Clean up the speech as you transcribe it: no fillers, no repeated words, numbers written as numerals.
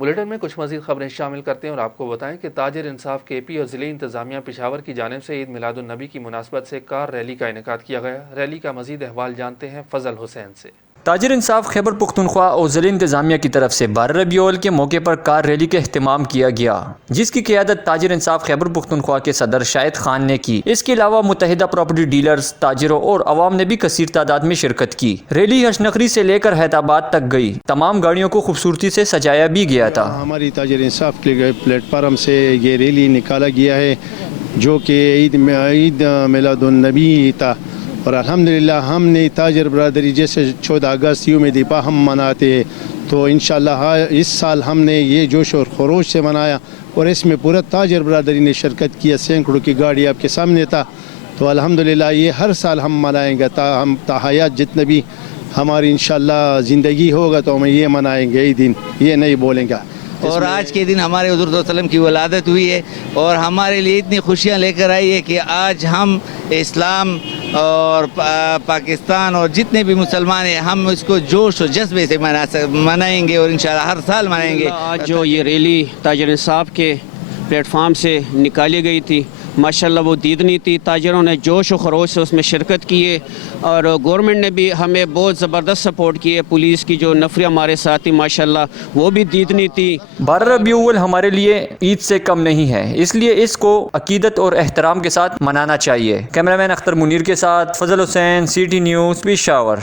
Bulletin میں کچھ مزید خبریں شامل کرتے ہیں اور آپ کو بتائیں کہ تاجر انصاف کے پی اور ضلعی انتظامیہ پشاور کی جانب سے عید میلاد النبی کی مناسبت سے کار ریلی کا انعقاد کیا گیا۔ ریلی کا مزید احوال جانتے ہیں فضل حسین سے۔ تاجر انصاف خیبر پختونخوا اور ضلع انتظامیہ کی طرف سے 12 ربیع الاول کے موقع پر کار ریلی کا اہتمام کیا گیا، جس کی قیادت تاجر انصاف خیبر پختونخوا کے صدر شاہد خان نے کی۔ اس کے علاوہ متحدہ پراپرٹی ڈیلرز، تاجروں اور عوام نے بھی کثیر تعداد میں شرکت کی۔ ریلی اشنقری سے لے کر حیدرآباد تک گئی۔ تمام گاڑیوں کو خوبصورتی سے سجایا بھی گیا تھا۔ ہماری تاجر انصاف کے پلیٹ فارم سے یہ ریلی نکالا گیا ہے جو کہ عید میلاد النبی تھا، اور الحمدللہ ہم نے تاجر برادری جیسے 14 اگست یوم دفاع ہم مناتے ہیں، تو انشاءاللہ اس سال ہم نے یہ جوش اور خروش سے منایا، اور اس میں پورا تاجر برادری نے شرکت کیا۔ سینکڑوں کی گاڑی آپ کے سامنے تھا، تو الحمدللہ یہ ہر سال ہم منائیں گے ہم حیات جتنے بھی ہماری انشاءاللہ زندگی ہوگا تو ہم یہ منائیں گے، یہ دن یہ نہیں بولیں گا۔ اور آج کے دن ہمارے حضور صلی اللہ علیہ وسلم کی ولادت ہوئی ہے، اور ہمارے لیے اتنی خوشیاں لے کر آئی ہے کہ آج ہم اسلام اور پاکستان اور جتنے بھی مسلمان ہیں ہم اس کو جوش و جذبے سے منائیں گے، اور انشاءاللہ ہر سال منائیں گے۔ آج جو یہ ریلی تاجر انصاف کے پلیٹ فارم سے نکالی گئی تھی، ماشاءاللہ وہ دیدنی تھی۔ تاجروں نے جوش و خروش سے اس میں شرکت کی ہے، اور گورنمنٹ نے بھی ہمیں بہت زبردست سپورٹ کی ہے۔ پولیس کی جو نفری ہمارے ساتھ تھی ماشاءاللہ وہ بھی دیدنی تھی۔ 12 ربیع الاول ہمارے لیے عید سے کم نہیں ہے، اس لیے اس کو عقیدت اور احترام کے ساتھ منانا چاہیے۔ کیمرہ مین اختر منیر کے ساتھ فضل حسین، سی ٹی نیوز، پشاور۔